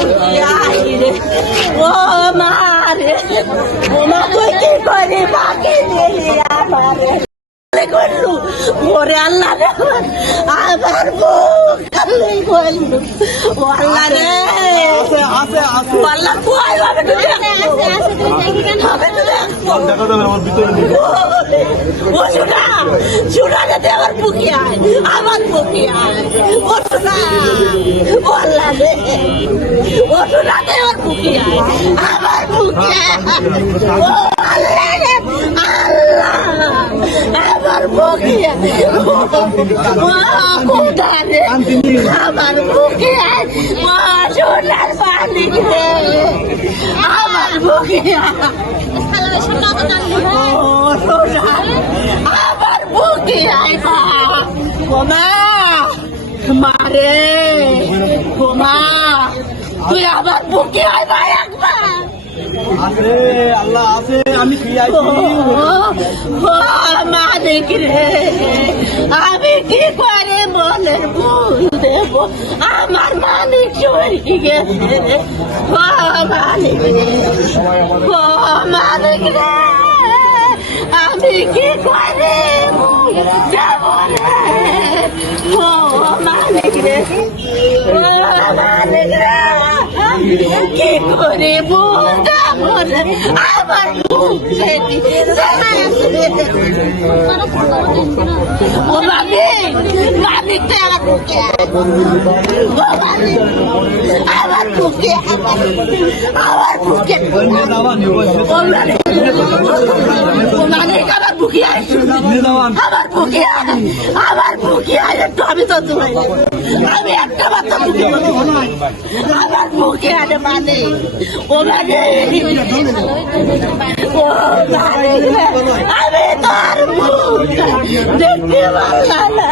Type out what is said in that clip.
রে ও মা রে ও মা তুই কি করে বাকি দিলি আমারে। করলু ওরে আল্লাহ রে আমার বুক খালি করলু ও আল্লাহ রে। আছে আছে আছে আল্লাহ তুই হবে তুই হবে তুই দেখা। যাবে আমার ভিতরে। ও শোনা শোনা যাতে আমার বুকে আয় আমার বুকে আয়। ও শোনা ও আল্লাহ। রে ও আমার বুকে আমার বুকে আমার আমার বুকে আমার আমার মারে মা। তুই আমার বুকে আয় মা একবার। আছে আল্লাহ আছে আমি আইছি? মালিক রে আমি কি করে মনের ভুল দেব? আমার মালিক চলে গেছে। রে মালিক রে মালিক রে আমি কি করে দেব রে? রে ও মালিক রে কি করে আমার ও মালিক তো আমার বুকে আমার বুকে বুকে ও বুকে যাওয়া আমার বুকে আয়। আমার বুকে আয় একটু, আমি তো আমি একটা বাচ্চা বুকে আমার বুকে আয় মানে। ও মানে। ও মানে। আমি তোর মুখ দেখতে পারলাম না।